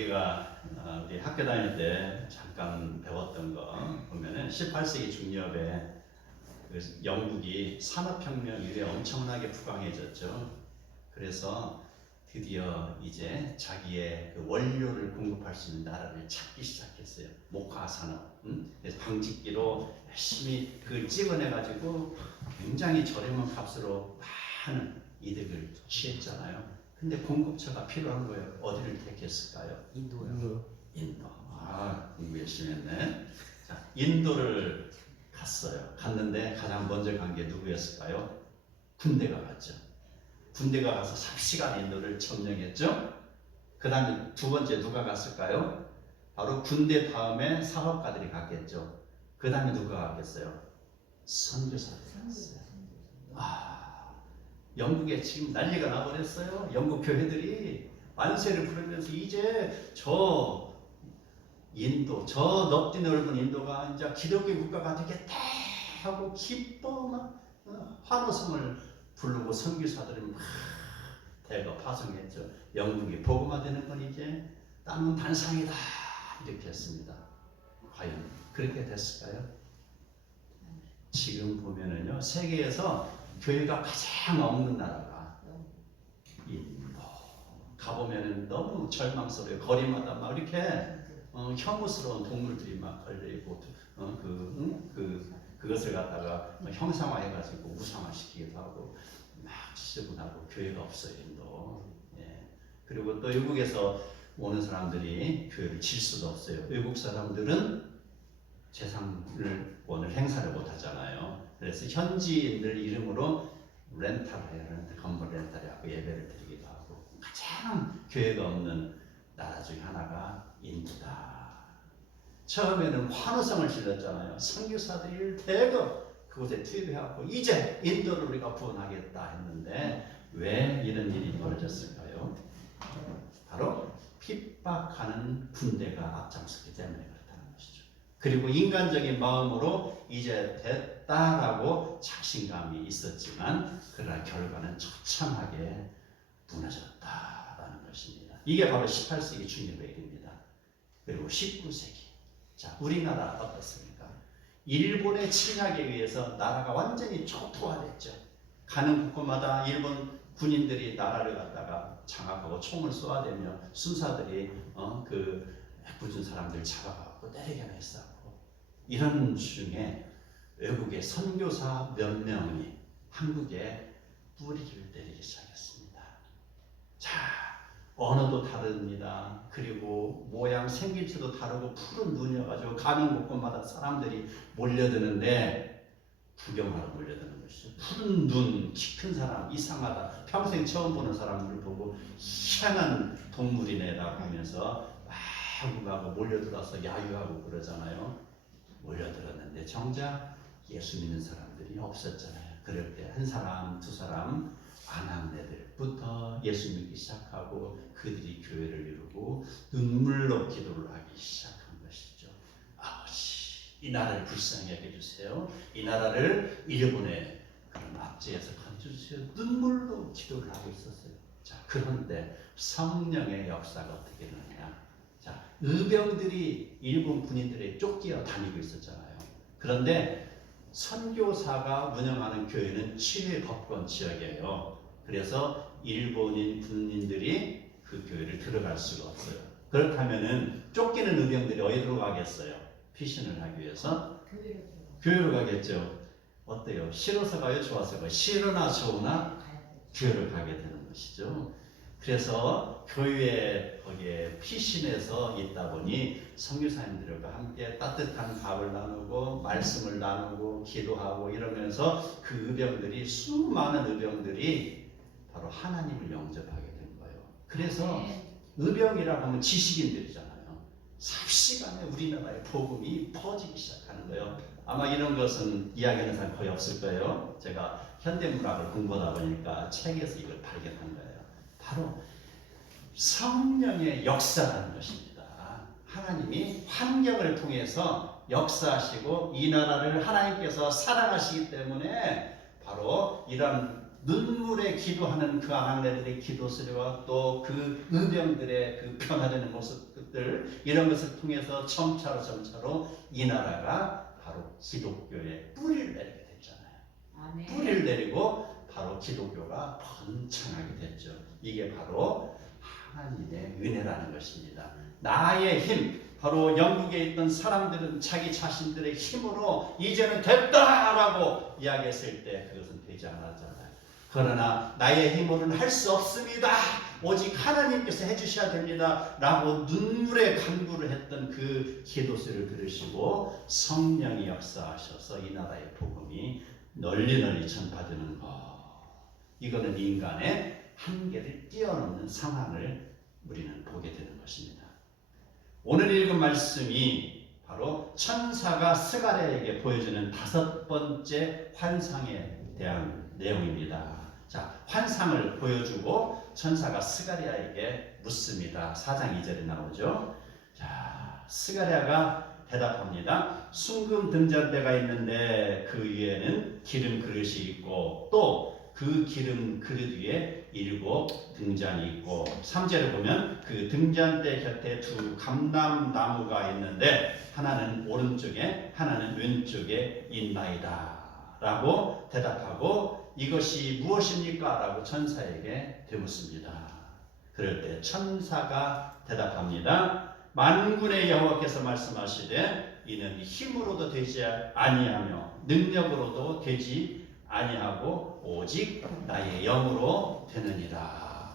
우리가 우리 학교 다닐 때 잠깐 배웠던 거 보면은 18세기 중엽에 그 영국이 산업혁명 이후에 엄청나게 부강해졌죠. 그래서 드디어 이제 자기의 그 원료를 공급할 수 있는 나라를 찾기 시작했어요. 목화 산업. 그래서 방직기로 열심히 그걸 찍어내가지고 굉장히 저렴한 값으로 많은 이득을 취했잖아요. 근데 공급처가 필요한 거예요. 어디를 택했을까요? 인도요. 인도. 아, 공부 열심히 했네. 자, 인도를 갔어요. 갔는데 가장 먼저 간 게 누구였을까요? 군대가 갔죠. 군대가 가서 삽시간 인도를 점령했죠. 그 다음에 두 번째 누가 갔을까요? 바로 군대 다음에 사업가들이 갔겠죠. 그 다음에 누가 갔겠어요? 선교사들이 갔어요. 영국에 지금 난리가 나버렸어요. 영국 교회들이 만세를 부르면서 이제 저 인도, 저 넓디 넓은 인도가 이제 기독교 국가가 되겠다 하고 기뻐 막 환호성을 부르고 선교사들이 막 대거 파송했죠. 영국이 복음화되는 건 이제 땅은 반상이다 이렇게 했습니다. 과연 그렇게 됐을까요? 지금 보면은요, 세계에서 교회가 가장 없는 나라가 인도. 가보면은 너무 절망스러워요. 거리마다 막 이렇게 혐오스러운 동물들이 막 걸려있고 그것을 갖다가 형상화해가지고 우상화시키기도 하고 막 지저분하고 교회가 없어요. 인도. 예. 그리고 또 외국에서 오는 사람들이 교회를 질 수도 없어요. 외국 사람들은 재산권을 행사를 못 하잖아요. 그래서 현지인들 이름으로 렌탈해요. 건물 렌탈하고 예배를 드리기도 하고 가장 교회가 없는 나라 중에 하나가 인도다. 처음에는 환호성을 질렀잖아요. 선교사들이 대거 그곳에 투입해갖고 이제 인도를 우리가 구원하겠다 했는데 왜 이런 일이 벌어졌을까요? 바로 핍박하는 군대가 앞장섰기 때문에 그렇다는 것이죠. 그리고 인간적인 마음으로 이제 됐다라고 자신감이 있었지만 그러나 결과는 처참하게 무너졌다라는 것입니다. 이게 바로 18세기 중엽의 일입니다. 그리고 19세기. 자, 우리나라 어떻습니까? 일본의 침략에 의해서 나라가 완전히 초토화됐죠. 가는 곳마다 일본 군인들이 나라를 갖다가 장악하고 총을 쏘아대며 순사들이 그 애꿎은 사람들 잡아가고 때리게 했었고, 이런 중에 외국의 선교사 몇 명이 한국에 뿌리를 내리기 시작했습니다. 자, 언어도 다릅니다. 그리고 모양 생김새도 다르고 푸른 눈이어가지고 가는 곳곳마다 사람들이 몰려드는데 구경하러 몰려드는 것이죠. 푸른 눈, 키 큰 사람, 이상하다. 평생 처음 보는 사람들을 보고 희한한 동물이네라고 하면서 막 몰려들어서 야유하고 그러잖아요. 몰려들었는데 정작 예수 믿는 사람들이 없었잖아요. 그럴 때 한 사람, 두 사람 아낙네들부터 예수 믿기 시작하고 그들이 교회를 이루고 눈물로 기도를 하기 시작한 것이죠. 아버지, 이 나라를 불쌍히 여겨주세요. 이 나라를 일본의 그런 압제에서 건져주세요. 눈물로 기도를 하고 있었어요. 자, 그런데 성령의 역사가 어떻게 되느냐. 자, 의병들이 일본 군인들에 쫓겨 다니고 있었잖아요. 그런데 선교사가 운영하는 교회는 치외 법권 지역이에요. 그래서 일본인 군인들이 그 교회를 들어갈 수가 없어요. 그렇다면은 쫓기는 의병들이 어디로 가겠어요? 피신을 하기 위해서 교회로 가겠죠. 어때요? 싫어서 가요? 좋아서 가요? 싫으나 좋으나 교회를 가게 되는 것이죠. 그래서 교회에 거기에 피신해서 있다 보니 선교사님들과 함께 따뜻한 밥을 나누고 말씀을 나누고 기도하고 이러면서 그 의병들이 수많은 의병들이 바로 하나님을 영접하게 된 거예요. 그래서 의병이라고 하면 지식인들이잖아요. 삽시간에 우리나라의 복음이 퍼지기 시작하는 거예요. 아마 이런 것은 이야기하는 사람 거의 없을 거예요. 제가 현대문학을 공부하다 보니까 책에서 이걸 발견한 거예요. 바로 성령의 역사라는 것입니다. 하나님이 환경을 통해서 역사하시고 이 나라를 하나님께서 사랑하시기 때문에 바로 이런 눈물에 기도하는 그 아낙네들의 기도 소리와 또 그 의병들의 그 변화되는 모습, 것들 이런 것을 통해서 점차로 이 나라가 바로 기독교의 뿌리를 내리게 됐잖아요. 아멘. 뿌리를 내리고 바로 기독교가 번창하게 됐죠. 이게 바로 하나님의 은혜라는 것입니다. 나의 힘, 바로 영국에 있던 사람들은 자기 자신들의 힘으로 이제는 됐다라고 이야기했을 때 그것은 되지 않았잖아요. 그러나 나의 힘으로는 할 수 없습니다. 오직 하나님께서 해주셔야 됩니다. 라고 눈물의 간구를 했던 그 기도소리를 들으시고 성령이 역사하셔서 이 나라의 복음이 널리 전파되는 것. 이거는 인간의 한계를 뛰어넘는 상황을 우리는 보게 되는 것입니다. 오늘 읽은 말씀이 바로 천사가 스가랴에게 보여주는 5번째 환상에 대한 내용입니다. 자, 환상을 보여주고 천사가 스가랴에게 묻습니다. 4장 2절에 나오죠. 자, 스가랴가 대답합니다. 순금 등잔대가 있는데 그 위에는 기름 그릇이 있고 또 그 기름 그릇 위에 7 등잔이 있고 3절에 보면 그 등잔대 곁에 2 감람나무가 있는데 하나는 오른쪽에 하나는 왼쪽에 있나이다 라고 대답하고 이것이 무엇입니까? 라고 천사에게 되묻습니다. 그럴 때 천사가 대답합니다. 만군의 여호와께서 말씀하시되 이는 힘으로도 되지 아니하며 능력으로도 되지 아니하고 오직 나의 영으로 되느니라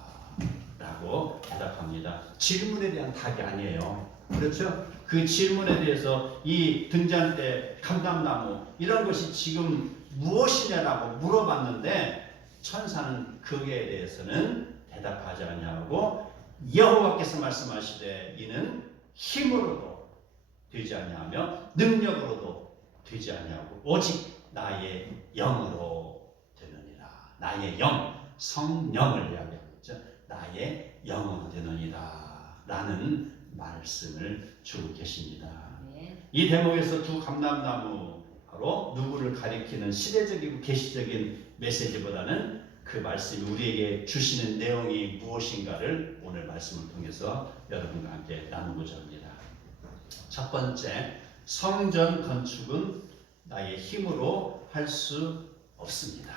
라고 대답합니다. 질문에 대한 답이 아니에요. 그렇죠? 그 질문에 대해서 이 등잔대, 감람나무 이런 것이 지금 무엇이냐라고 물어봤는데 천사는 거기에 대해서는 대답하지 아니하고 여호와께서 말씀하시되 이는 힘으로도 되지 아니하며 능력으로도 되지 아니하고 오직 나의 영으로 되느니라. 나의 영, 성령을 이야기하고 있죠. 나의 영으로 되느니라 라는 말씀을 주고 계십니다. 이 대목에서 2 감람나무 바로 누구를 가리키는 시대적이고 계시적인 메시지보다는 그 말씀이 우리에게 주시는 내용이 무엇인가를 오늘 말씀을 통해서 여러분과 함께 나누고자 합니다. 첫 번째, 성전 건축은 나의 힘으로 할 수 없습니다.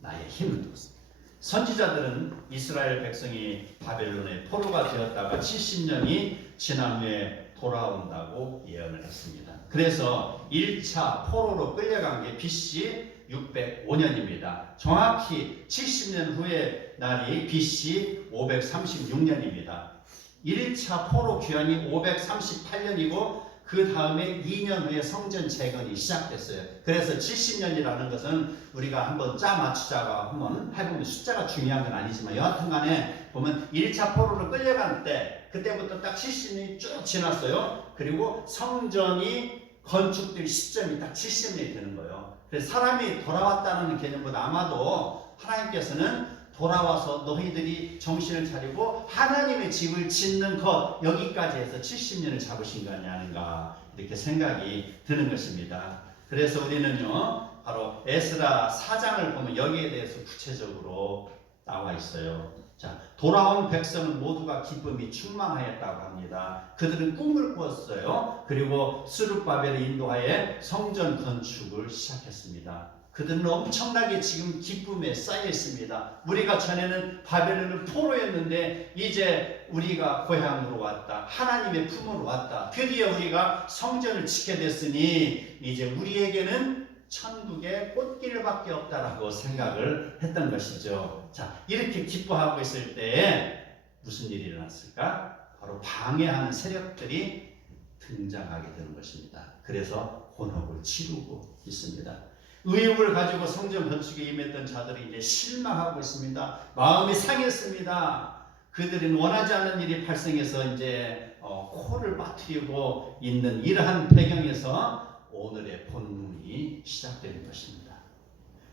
나의 힘은 없습니다. 선지자들은 이스라엘 백성이 바벨론의 포로가 되었다가 70년이 지난 후에 돌아온다고 예언을 했습니다. 그래서 1차 포로로 끌려간 게 BC 605년입니다. 정확히 70년 후의 날이 BC 536년입니다. 1차 포로 귀환이 538년이고 그 다음에 2년 후에 성전 재건이 시작됐어요. 그래서 70년이라는 것은 우리가 한번 짜 맞추자가 한번 해보면 숫자가 중요한 건 아니지만 여하튼 간에 보면 1차 포로로 끌려간 때 그때부터 딱 70년이 쭉 지났어요. 그리고 성전이 건축될 시점이 딱 70년이 되는 거예요. 그래서 사람이 돌아왔다는 개념보다 아마도 하나님께서는 돌아와서 너희들이 정신을 차리고 하나님의 집을 짓는 것 여기까지 해서 70년을 잡으신 거 아닌가 이렇게 생각이 드는 것입니다. 그래서 우리는요 바로 에스라 4장을 보면 여기에 대해서 구체적으로 나와 있어요. 자, 돌아온 백성은 모두가 기쁨이 충만하였다고 합니다. 그들은 꿈을 꾸었어요. 그리고 스룹바벨의 인도하에 성전 건축을 시작했습니다. 그들은 엄청나게 지금 기쁨에 쌓여 있습니다. 우리가 전에는 바벨론을 포로였는데 이제 우리가 고향으로 왔다. 하나님의 품으로 왔다. 드디어 우리가 성전을 지게 됐으니 이제 우리에게는 천국의 꽃길밖에 없다라고 생각을 했던 것이죠. 자, 이렇게 기뻐하고 있을 때에 무슨 일이 일어났을까? 바로 방해하는 세력들이 등장하게 되는 것입니다. 그래서 혼업을 치르고 있습니다. 의욕을 가지고 성전 건축에 임했던 자들이 이제 실망하고 있습니다. 마음이 상했습니다. 그들은 원하지 않는 일이 발생해서 이제 코를 빠뜨리고 있는 이러한 배경에서 오늘의 본문이 시작되는 것입니다.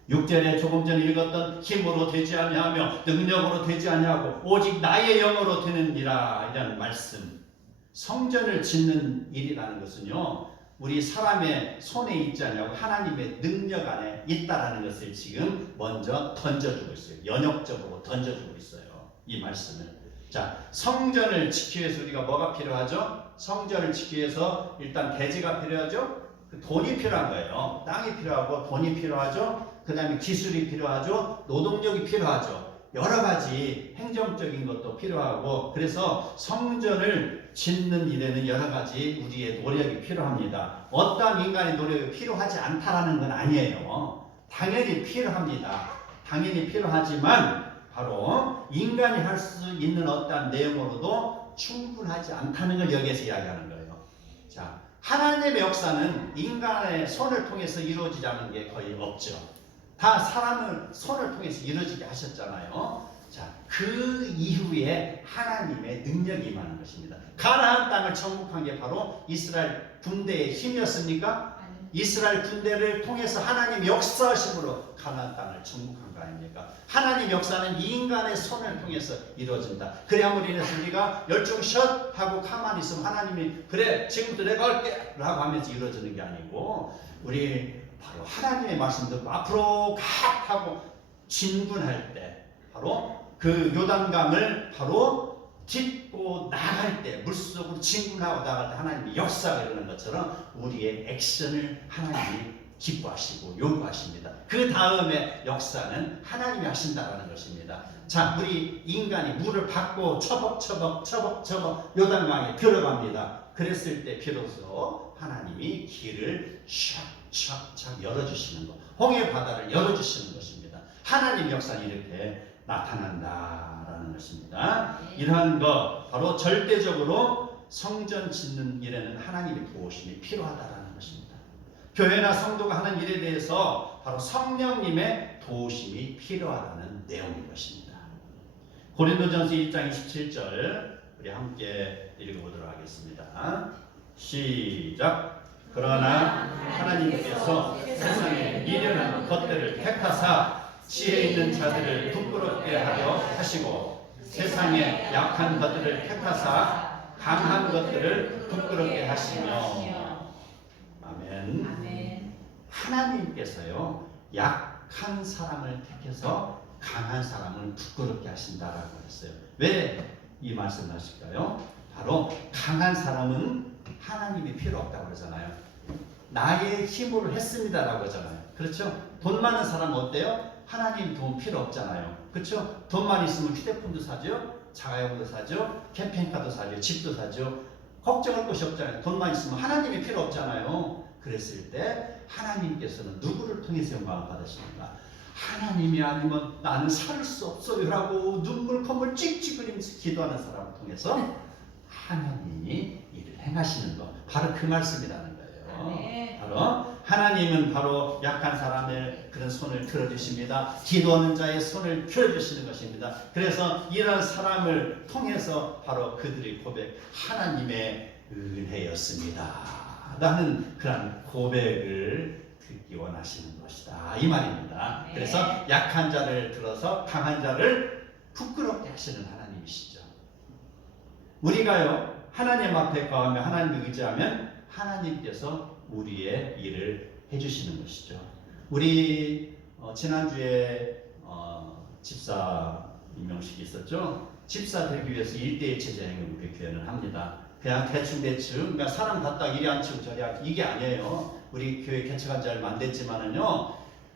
6절에 조금 전에 읽었던 힘으로 되지 아니하며 능력으로 되지 아니하고 오직 나의 영으로 되느니라 이라는 말씀. 성전을 짓는 일이라는 것은요 우리 사람의 손에 있지 않냐고 하나님의 능력 안에 있다라는 것을 지금 먼저 던져주고 있어요. 연역적으로 던져주고 있어요. 이 말씀을. 자, 성전을 지키기 위해서 우리가 뭐가 필요하죠? 성전을 지키기 위해서 일단 대지가 필요하죠? 돈이 필요한 거예요. 땅이 필요하고 돈이 필요하죠? 그 다음에 기술이 필요하죠? 노동력이 필요하죠? 여러 가지 행정적인 것도 필요하고, 그래서 성전을 짓는 일에는 여러 가지 우리의 노력이 필요합니다. 어떠한 인간의 노력이 필요하지 않다라는 건 아니에요. 당연히 필요합니다. 당연히 필요하지만 바로 인간이 할 수 있는 어떠한 내용으로도 충분하지 않다는 걸 여기에서 이야기하는 거예요. 자, 하나님의 역사는 인간의 손을 통해서 이루어지지 않은 게 거의 없죠. 다 사람을 손을 통해서 이루어지게 하셨잖아요. 자, 그 이후에 하나님의 능력이 임하는 것입니다. 가나안 땅을 정복한 게 바로 이스라엘 군대의 힘이었습니까? 이스라엘 군대를 통해서 하나님 역사하심으로 가나안 땅을 정복한 거 아닙니까? 하나님 역사는 인간의 손을 통해서 이루어진다. 그래야므로 인해서 우리가 열중 샷 하고 가만히 있으면 하나님이 그래 지금부터 내가 할게 라고 하면서 이루어지는 게 아니고, 우리 바로 하나님의 말씀 듣고 앞으로 가 하고 진군할 때, 바로 그 요단강을 바로 딛고 나갈 때, 물속으로 진군하고 나갈 때 하나님이 역사가 이루는 것처럼 우리의 액션을 하나님이 기뻐하시고 요구하십니다. 그 다음에 역사는 하나님이 하신다는 것입니다. 자, 우리 인간이 물을 받고 처벅처벅 요단강에 들어갑니다. 그랬을 때 비로소 하나님이 길을 촥촥촥 열어주시는 것, 홍해 바다를 열어주시는 것입니다. 하나님 역사는 이렇게 나타난다라는 것입니다. 이러한 것, 바로 절대적으로 성전 짓는 일에는 하나님의 도우심이 필요하다라는 것입니다. 교회나 성도가 하는 일에 대해서 바로 성령님의 도우심이 필요하다는 내용인 것입니다. 고린도전서 1장 27절 우리 함께 읽어보도록 하겠습니다. 시작. 그러나 하나님께서 세상에 미련한 것들을 택하사 지혜 있는 자들을 부끄럽게 하려 하시고, 세상에 약한 것들을 택하사 강한 것들을 부끄럽게 하시며. 아멘. 하나님께서요, 약한 사람을 택해서 강한 사람을 부끄럽게 하신다라고 했어요. 왜 이 말씀을 하실까요? 바로 강한 사람은 하나님이 필요 없다고 그러잖아요. 나의 힘으로 했습니다라고 하잖아요. 그렇죠? 돈 많은 사람은 어때요? 하나님 도움 필요 없잖아요. 그렇죠? 돈만 있으면 휴대폰도 사죠, 자가용도 사죠, 캠핑카도 사죠, 집도 사죠. 걱정할 것이 없잖아요. 돈만 있으면 하나님이 필요 없잖아요. 그랬을 때 하나님께서는 누구를 통해서 영광을 받으십니까? 하나님이 아니면 나는 살 수 없어요 라고 눈물 콧물 찍찍 흘리면서 기도하는 사람을 통해서 하나님이 일을 행하시는 것, 바로 그 말씀이라는 거예요. 바로 하나님은 바로 약한 사람의 그런 손을 들어주십니다. 기도하는 자의 손을 들어주시는 것입니다. 그래서 이런 사람을 통해서 바로 그들의 고백, 하나님의 은혜였습니다 라는 그런 고백을 듣기 원하시는 것이다, 이 말입니다. 그래서 약한 자를 들어서 강한 자를 부끄럽게 하시는 하나님이시죠. 우리가요, 하나님 앞에 거하며 하나님을 의지하면 하나님께서 우리의 일을 해주시는 것이죠. 우리 지난주에 집사 임명식이 있었죠. 집사 되기 위해서 1대1 제자행을 우리 교회는 합니다. 그냥 대충 그러니까 사람 갖다 이리 앉히고 저리 앉히고 이게 아니에요. 우리 교회 개척한 지 얼마 안 됐지만은요,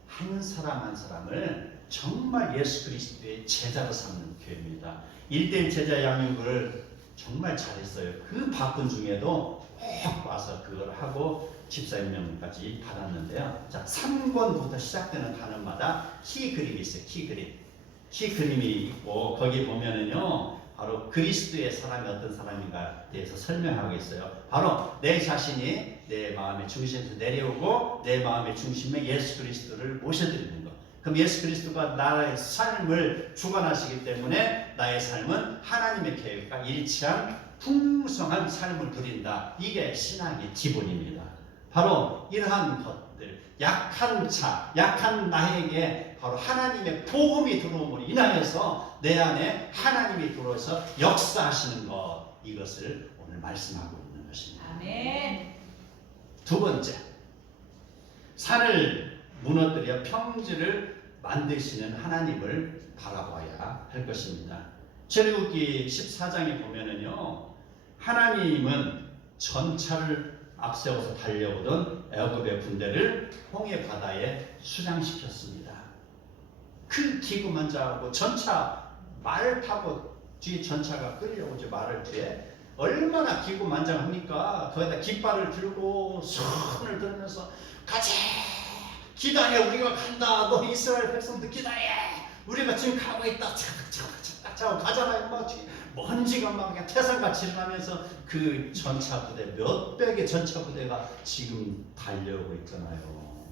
한 사람 한 사람을 정말 예수 그리스도의 제자로 삼는 교회입니다. 1대1 제자 양육을 정말 잘했어요. 그 바쁜 중에도 꼭 와서 그걸 하고 집사 임명까지 받았는데요. 자, 3권부터 시작되는 단원마다 키 그림이 있어요. 키 그림이 있고, 거기 보면은요, 바로 그리스도의 사람이 어떤 사람인가에 대해서 설명하고 있어요. 바로 내 자신이 내 마음의 중심에서 내려오고 내 마음의 중심에 예수 그리스도를 모셔드리는 것. 그럼 예수 그리스도가 나의 삶을 주관하시기 때문에 나의 삶은 하나님의 계획과 일치한 풍성한 삶을 누린다. 이게 신앙의 기본입니다. 바로 이러한 것들, 약한 자, 약한 나에게 바로 하나님의 복음이 들어옴으로 인하여서 내 안에 하나님이 들어와서 역사하시는 것, 이것을 오늘 말씀하고 있는 것입니다. 아멘. 두 번째, 산을 무너뜨려 평지를 만드시는 하나님을 바라봐야 할 것입니다. 출애굽기 14장에 보면은요, 하나님은 전차를 앞세워서 달려오던 애굽의 군대를 홍해 바다에 수장시켰습니다. 그 기구만장하고 전차, 말을 타고 뒤에 전차가 끌려오죠. 말을 뒤에 얼마나 기구만장합니까? 거기다 깃발을 들고 손을 들면서 가자, 기다려, 우리가 간다. 너 이스라엘 백성들 기다려, 우리가 지금 가고 있다. 착착착착 가잖아요. 막 먼지가 막 그냥 태산같이 일어나면서 그 전차 부대, 몇백의 전차 부대가 지금 달려오고 있잖아요.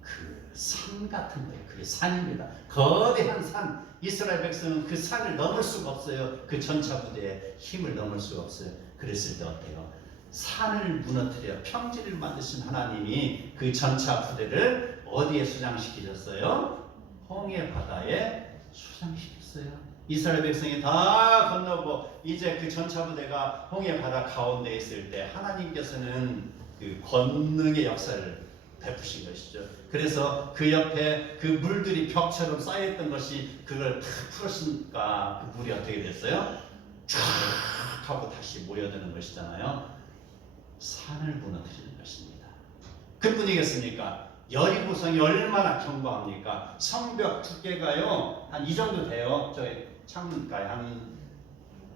그 산 같은데, 그게 산입니다. 거대한 산. 이스라엘 백성은 그 산을 넘을 수가 없어요. 그 전차 부대의 힘을 넘을 수가 없어요. 그랬을 때 어때요? 산을 무너뜨려 평지를 만드신 하나님이 그 전차 부대를 어디에 수장시키셨어요? 홍해 바다에 수장시켰어요. 이스라엘 백성이 다 건너고 이제 그 전차 부대가 홍해 바다 가운데 있을 때 하나님께서는 그 권능의 역사를 베푸신 것이죠. 그래서 그 옆에 그 물들이 벽처럼 쌓여있던 것이 그걸 다 풀었으니까 그 물이 어떻게 됐어요? 쫙 하고 다시 모여드는 것이잖아요. 산을 무너뜨리는 것입니다. 그뿐이겠습니까? 여리고성이 얼마나 견고합니까? 성벽 두께가요 한 이 정도 돼요. 저기 창문가에 한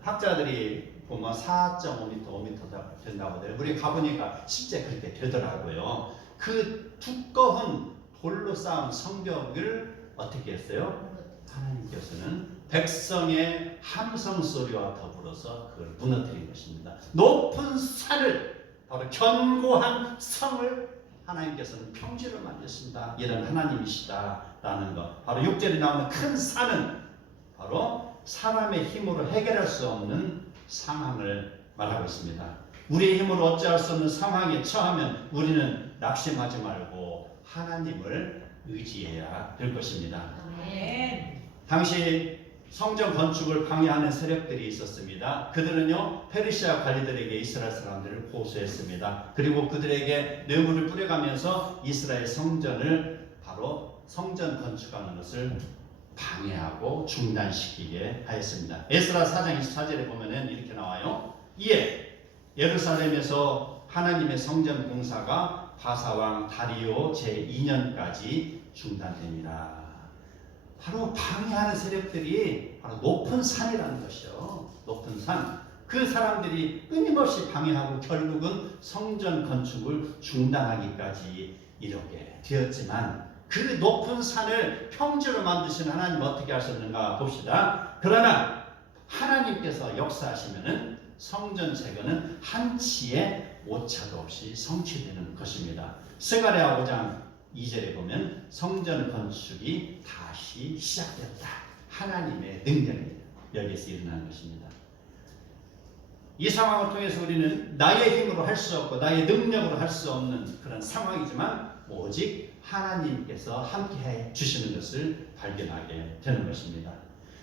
학자들이 보면 4.5m, 5m 된다고 해요. 우리 가보니까 실제 그렇게 되더라고요. 그 두꺼운 돌로 쌓은 성벽을 어떻게 했어요? 하나님께서는 백성의 함성 소리와 더불어서 그걸 무너뜨린 것입니다. 높은 산을, 바로 견고한 성을 하나님께서는 평지로 만드신다. 이런 하나님이시다라는 것. 바로 6절에 나오는 큰 산은 바로 사람의 힘으로 해결할 수 없는 상황을 말하고 있습니다. 우리의 힘으로 어찌할 수 없는 상황에 처하면 우리는 낙심하지 말고 하나님을 의지해야 될 것입니다. 아멘. 당시 성전 건축을 방해하는 세력들이 있었습니다. 그들은요, 페르시아 관리들에게 이스라엘 사람들을 고소했습니다. 그리고 그들에게 뇌물을 뿌려가면서 이스라엘 성전을, 바로 성전 건축하는 것을 방해하고 중단시키게 하였습니다. 에스라 4장 24절에 보면은 이렇게 나와요. 이에 예루살렘에서 하나님의 성전 공사가 바사왕 다리오 제2년까지 중단됩니다. 바로 방해하는 세력들이 바로 높은 산이라는 것이요. 높은 산. 그 사람들이 끊임없이 방해하고 결국은 성전 건축을 중단하기까지 이르게 되었지만, 그 높은 산을 평지로 만드신 하나님 어떻게 하셨는가 봅시다. 그러나 하나님께서 역사하시면은 성전 재건은 한치의 오차도 없이 성취되는 것입니다. 스가랴 5장 2절에 보면 성전 건축이 다시 시작되었다. 하나님의 능력이 여기에서 일어나는 것입니다. 이 상황을 통해서 우리는 나의 힘으로 할 수 없고 나의 능력으로 할 수 없는 그런 상황이지만 오직 하나님께서 함께해 주시는 것을 발견하게 되는 것입니다.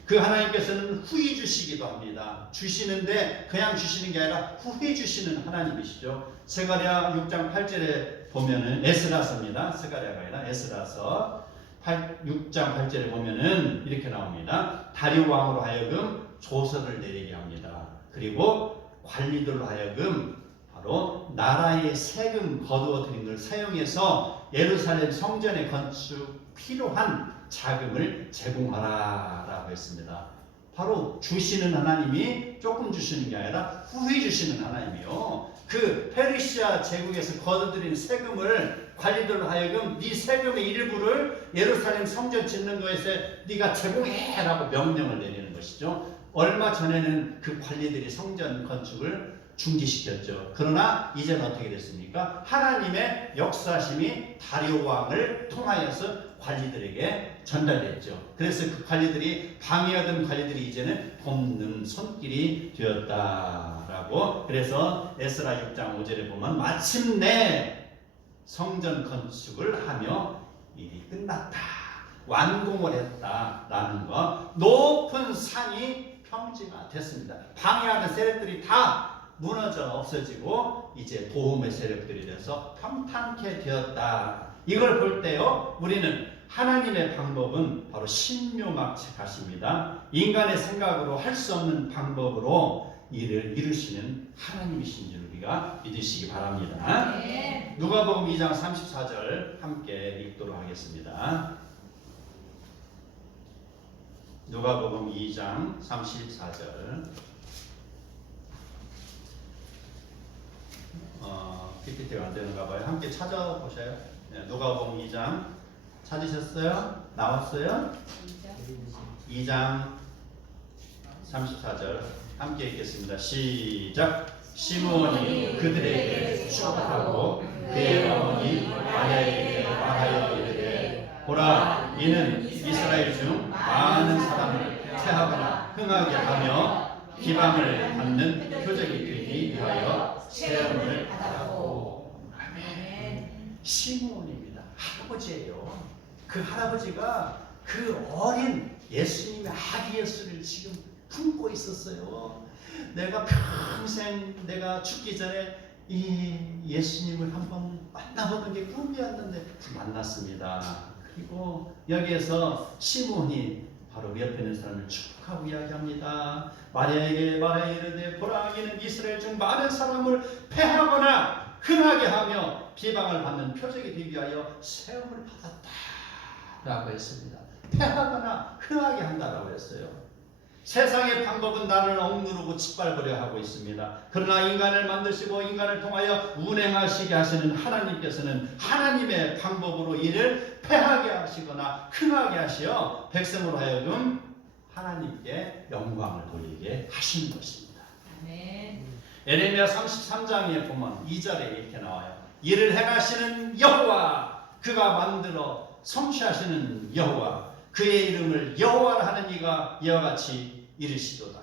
그 하나님께서는 후히 주시기도 합니다. 주시는데 그냥 주시는 게 아니라 후히 주시는 하나님이시죠. 스가랴 6장 8절에 보면은, 에스라서입니다. 스가랴가 아니라 에스라서 6장 8절에 보면은 이렇게 나옵니다. 다리오 왕으로 하여금 조서를 내리게 합니다. 그리고 관리들로 하여금 바로 나라의 세금 거두어 드린 걸 사용해서 예루살렘 성전의 건축 필요한 자금을 제공하라라고 했습니다. 바로 주시는 하나님이 조금 주시는 게 아니라 후히 주시는 하나님이요. 그 페르시아 제국에서 거둬들인 세금을 관리들로 하여금 네 세금의 일부를 예루살렘 성전 짓는 것에 네가 제공해라고 명령을 내리는 것이죠. 얼마 전에는 그 관리들이 성전 건축을 중지시켰죠. 그러나 이제는 어떻게 됐습니까? 하나님의 역사심이 다리오 왕을 통하여서 관리들에게 전달됐죠. 그래서 그 관리들이, 방해하던 관리들이 이제는 돕는 손길이 되었다라고. 그래서 에스라 6장 5절에 보면 마침내 성전 건축을 하며 일이 끝났다, 완공을 했다라는 것. 높은 산이 평지가 됐습니다. 방해하는 세력들이 다 무너져 없어지고 이제 도움의 세력들이 돼서 평탄케 되었다. 이걸 볼 때요, 우리는 하나님의 방법은 바로 신묘막측하십니다. 인간의 생각으로 할 수 없는 방법으로 일을 이루시는 하나님이신 줄 우리가 믿으시기 바랍니다. 네. 누가복음 2장 34절 함께 읽도록 하겠습니다. 누가복음 2장 34절. PPT가 안 되는가 봐요. 함께 찾아보셔요. 네, 누가복음 2장 찾으셨어요? 나왔어요? 2장 34절 함께 읽겠습니다. 시작. 시므온이 그들에게 축복하고 그의 어머니 마리아에게 말하여 이르되 보라 이는 이스라엘 중 많은 사람을 퇴하거나 흥하게 하며 비방을 받는 표적이 되기 위하여 체험을 받았고. 아멘. 시므온입니다. 할아버지예요. 그 할아버지가 그 어린 예수님의 아기 예수를 지금 품고 있었어요. 내가 평생 내가 죽기 전에 이 예수님을 한번 만나보는 게 꿈이었는데 만났습니다. 그리고 여기에서 시므온이 바로 옆에 있는 사람을 축복하고 이야기합니다. 마리아에게 말하여 이르되 보라 이는 이스라엘 중 많은 사람을 패하거나 흥하게 하며 비방을 받는 표적이 되기 위하여 세움을 받았다라고 했습니다. 패하거나 흥하게 한다라고 했어요. 세상의 방법은 나를 억누르고 짓밟으려 하고 있습니다. 그러나 인간을 만드시고 인간을 통하여 운행하시게 하시는 하나님께서는 하나님의 방법으로 이를 패하게 하시거나 흥하게 하시어 백성으로 하여금 하나님께 영광을 돌리게 하시는 것입니다. 아멘. 에레미야 33장에 보면 2절에 이렇게 나와요. 이를 행하시는 여호와, 그가 만들어 성취하시는 여호와, 그의 이름을 여호와라 하는 이가 이와 같이 이르시도다.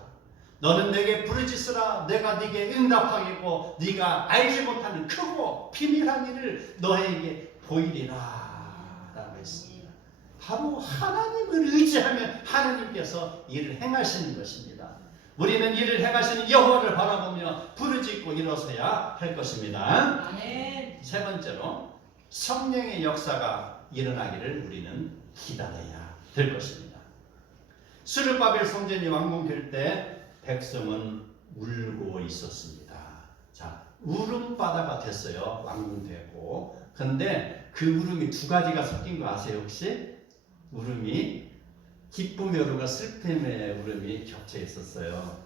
너는 내게 부르짖으라. 내가 네게 응답하겠고 네가 알지 못하는 크고 비밀한 일을 너에게 보이리라 라고 했습니다. 바로 하나님을 의지하면 하나님께서 일을 행하시는 것입니다. 우리는 이를 행하시는 여호와를 바라보며 부르짖고 일어서야 할 것입니다. 아멘. 세 번째로 성령의 역사가 일어나기를 우리는 기다려야 될 것입니다. 스룹바벨 성전이 완공될 때 백성은 울고 있었습니다. 자, 울음바다가 됐어요. 완공되고. 근데 그 울음이 두 가지가 섞인 거 아세요 혹시? 울음이 기쁨의 울음과 슬픔의 울음이 겹쳐 있었어요.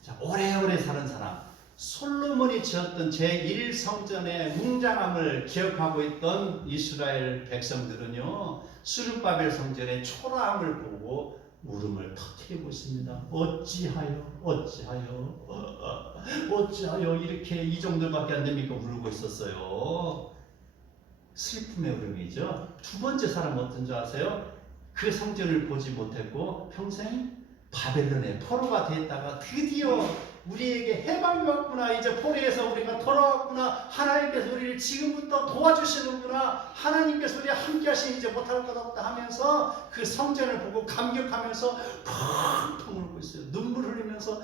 자, 오래오래 사는 사람, 솔로몬이 지었던 제1성전의 웅장함을 기억하고 있던 이스라엘 백성들은요, 스룹바벨 성전의 초라함을 보고 울음을 터뜨리고 있습니다. 어찌하여 이렇게 이 정도밖에 안 됩니까? 울고 있었어요. 슬픔의 울음이죠. 두 번째 사람 어떤 줄 아세요? 그 성전을 보지 못했고 평생 바벨론의 포로가 되었다가 드디어 우리에게 해방이 왔구나. 이제 포로에서 우리가 돌아왔구나. 하나님께서 우리를 지금부터 도와주시는구나. 하나님께서 우리와 함께 하시니 이제 못할 것 없다 하면서 그 성전을 보고 감격하면서 펑펑 울고 있어요. 눈물 흘리면서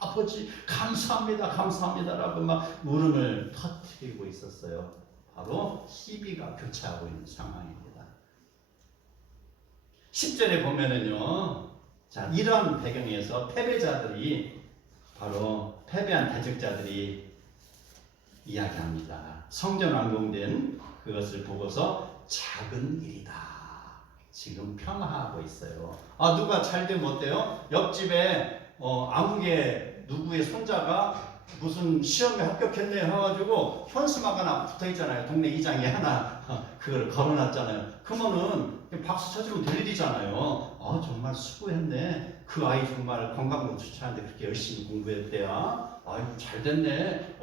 아버지 감사합니다 라고 막 울음을 터뜨리고 있었어요. 바로 희비가 교차하고 있는 상황입니다. 10절에 보면은요, 자, 이런 배경에서 패배자들이, 바로 패배한 대적자들이 이야기합니다. 성전 완공된 그것을 보고서 작은 일이다. 지금 평화하고 있어요. 아, 누가 잘 되면 어때요? 옆집에 아무개 누구의 손자가 무슨 시험에 합격했네 해가지고 현수막 하나 붙어있잖아요. 동네 이장이 하나 그걸 걸어놨잖아요. 그러면은 박수 쳐주면 될 일이잖아요. 아, 정말 수고했네. 그 아이 정말 건강도 좋지 않은데 그렇게 열심히 공부했대야. 아이고 잘 됐네.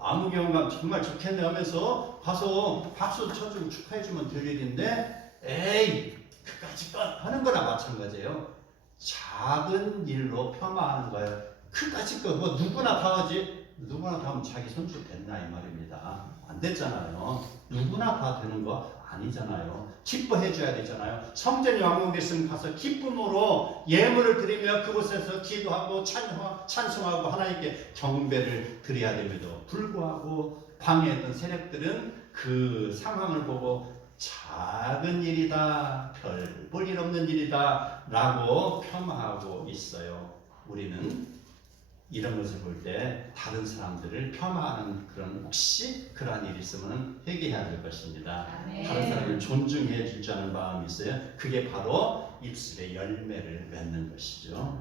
아무개 영감 정말 좋겠네 하면서 가서 박수 쳐주고 축하해주면 될 일인데, 에이 그까짓 것 하는 거나 마찬가지예요. 작은 일로 폄하하는 거예요. 그까짓 거 뭐 누구나 다 하지. 누구나 다 하면 자기 손주 됐나 이 말입니다. 안 됐잖아요. 누구나 다 되는 거 아니잖아요. 기뻐해 줘야 되잖아요. 성전이 완공됐으면 가서 기쁨으로 예물을 드리며 그곳에서 기도하고 찬송하고 하나님께 경배를 드려야 됨에도 불구하고 방해했던 세력들은 그 상황을 보고 작은 일이다, 별 볼 일 없는 일이다 라고 폄하하고 있어요. 우리는 이런 것을 볼 때 다른 사람들을 폄하하는 그런 혹시 그러한 일이 있으면 회개해야 될 것입니다. 다른 사람을 존중해 줄 줄 아는 마음이 있어요. 그게 바로 입술의 열매를 맺는 것이죠.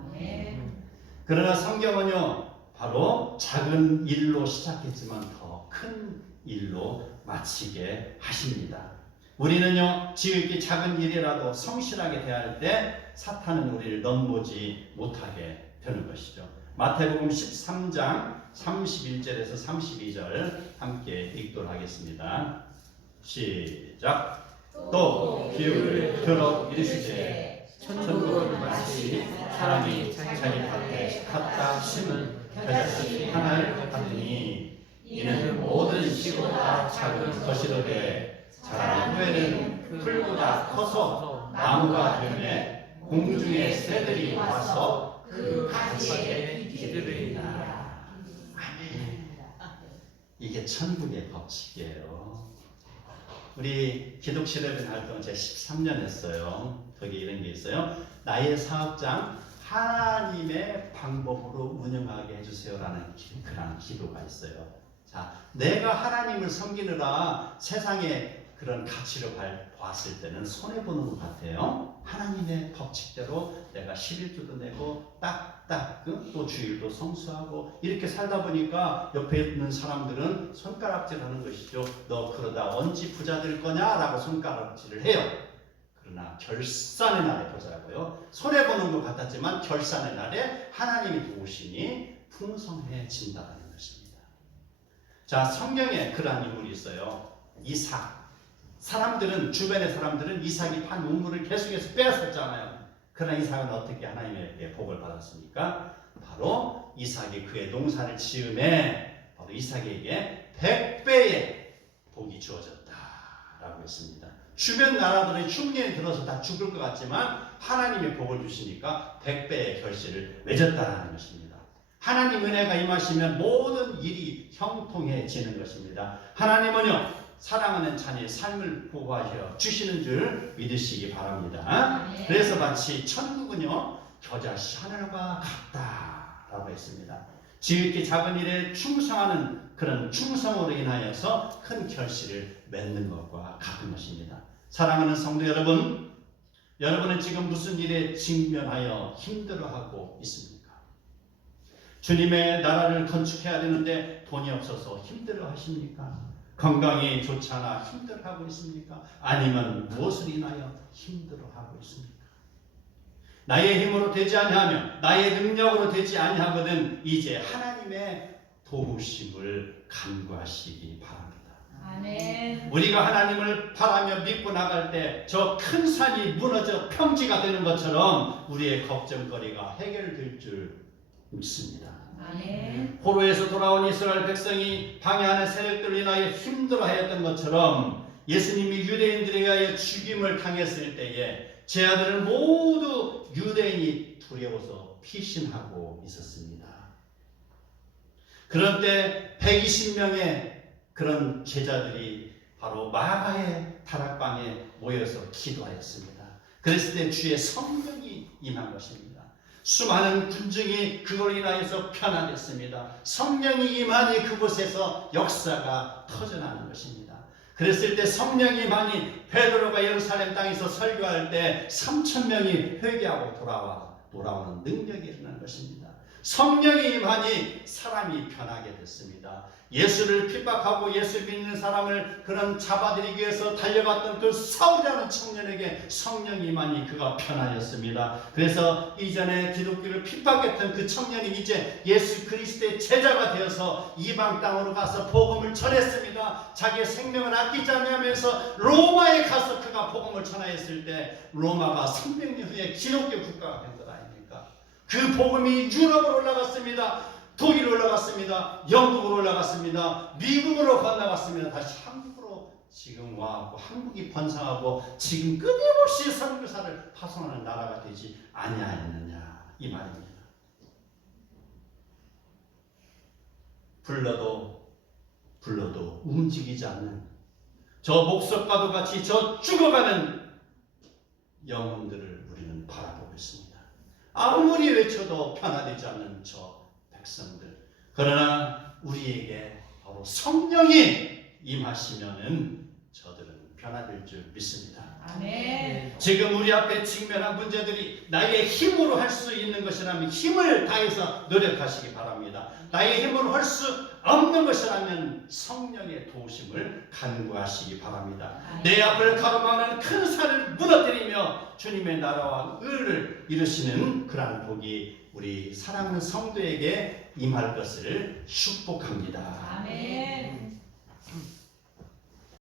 그러나 성경은요, 바로 작은 일로 시작했지만 더 큰 일로 마치게 하십니다. 우리는요, 지극히 작은 일이라도 성실하게 대할 때 사탄은 우리를 넘보지 못하게 되는 것이죠. 마태복음 13장 31절에서 32절 함께 읽도록 하겠습니다. 시작. 또 비유를 들어 이르시되 천국은 마치 사람이 자기 밭에 갖다 심은 겨자씨 하나를 같으니 이는 모든 씨보다 작은 것이로되 자란 후에는 풀보다 커서 나무가 되매 공중의 새들이 와서 그 가지에 기르리라. 아멘. 이게 천국의 법칙이에요. 우리 기독시대를 활동 제가 13년 했어요. 거기 이런 게 있어요. 나의 사업장 하나님의 방법으로 운영하게 해주세요라는 그런 기도가 있어요. 자, 내가 하나님을 섬기느라 세상의 그런 가치를 봤을 때는 손해보는 것 같아요. 하나님의 법칙대로 내가 11조도 내고 딱딱 또 주일도 성수하고 이렇게 살다 보니까 옆에 있는 사람들은 손가락질 하는 것이죠. 너 그러다 언제 부자 될 거냐라고 손가락질을 해요. 그러나 결산의 날에 보자고요. 손해보는 것 같았지만 결산의 날에 하나님이 도우시니 풍성해진다는 것입니다. 자, 성경에 그러한 인물이 있어요. 이삭. 사람들은, 주변의 사람들은 이삭이 판 우물을 계속해서 빼앗았잖아요. 그러나 이삭은 어떻게 하나님의 복을 받았습니까? 바로 이삭이 그의 농사를 지음에 바로 이삭에게 100배의 복이 주어졌다라고 했습니다. 주변 나라들은 흉년이 들어서 다 죽을 것 같지만 하나님의 복을 주시니까 100배의 결실을 맺었다라는 것입니다. 하나님 은혜가 임하시면 모든 일이 형통해지는 것입니다. 하나님은요, 사랑하는 자녀의 삶을 보호하셔 주시는 줄 믿으시기 바랍니다. 그래서 마치 천국은요, 겨자씨 하늘과 같다라고 했습니다. 지극히 작은 일에 충성하는 그런 충성으로 인하여서 큰 결실을 맺는 것과 같은 것입니다. 사랑하는 성도 여러분, 여러분은 지금 무슨 일에 직면하여 힘들어하고 있습니까? 주님의 나라를 건축해야 되는데 돈이 없어서 힘들어하십니까? 건강이 좋지 않아 힘들어하고 있습니까? 아니면 무엇을 인하여 힘들어하고 있습니까? 나의 힘으로 되지 아니하며 나의 능력으로 되지 아니하거든 이제 하나님의 도우심을 간구하시기 바랍니다. 아멘. 우리가 하나님을 바라며 믿고 나갈 때 저 큰 산이 무너져 평지가 되는 것처럼 우리의 걱정거리가 해결될 줄 믿습니다. 아멘. 포로에서 돌아온 이스라엘 백성이 방해하는 세력들로 인하여 힘들어하였던 것처럼 예수님이 유대인들에 의하여 죽임을 당했을 때에 제 아들은 모두 유대인이 두려워서 피신하고 있었습니다. 그런 때 120명의 그런 제자들이 바로 마가의 다락방에 모여서 기도하였습니다. 그랬을 때 주의 성령이 임한 것입니다. 수많은 군중이 그걸 인하여서 편안했습니다. 성령이 임하니 그곳에서 역사가 터져나는 것입니다. 그랬을 때 성령이 임하니 베드로가 예루살렘 땅에서 설교할 때 3,000명이 회개하고 돌아오는 능력이 일어난 것입니다. 성령이 임하니 사람이 변하게 됐습니다. 예수를 핍박하고 예수 믿는 사람을 그런 잡아들이기 위해서 달려갔던 그 사울이라는 청년에게 성령이 임하니 그가 변하였습니다. 그래서 이전에 기독교를 핍박했던 그 청년이 이제 예수 그리스도의 제자가 되어서 이방 땅으로 가서 복음을 전했습니다. 자기의 생명을 아끼지 않으면서 로마에 가서 그가 복음을 전하였을 때 로마가 300년 후에 기독교 국가가 된 것 아닙니까? 그 복음이 유럽으로 올라갔습니다. 독일로 올라갔습니다. 영국으로 올라갔습니다. 미국으로 건너갔습니다. 다시 한국으로 지금 와고 한국이 번성하고 지금 끊임없이 선교사를 파송하는 나라가 되지 아니하였느냐 이 말입니다. 불러도 움직이지 않는 저 목석과도 같이 저 죽어가는 영혼들을 우리는 바라보고 있습니다. 아무리 외쳐도 변화되지 않는 저 백성들. 그러나 우리에게 바로 성령이 임하시면은 저들은 변화될 줄 믿습니다. 아멘. 지금 우리 앞에 직면한 문제들이 나의 힘으로 할 수 있는 것이라면 힘을 다해서 노력하시기 바랍니다. 나의 힘으로 할 수 없는 것이라면 성령의 도우심을 간구하시기 바랍니다. 내 앞을 가로막는 큰 산을 무너뜨리며 주님의 나라와 의를 이루시는 그러한 복이 우리 사랑하는 성도에게 임할 것을 축복합니다. 아멘.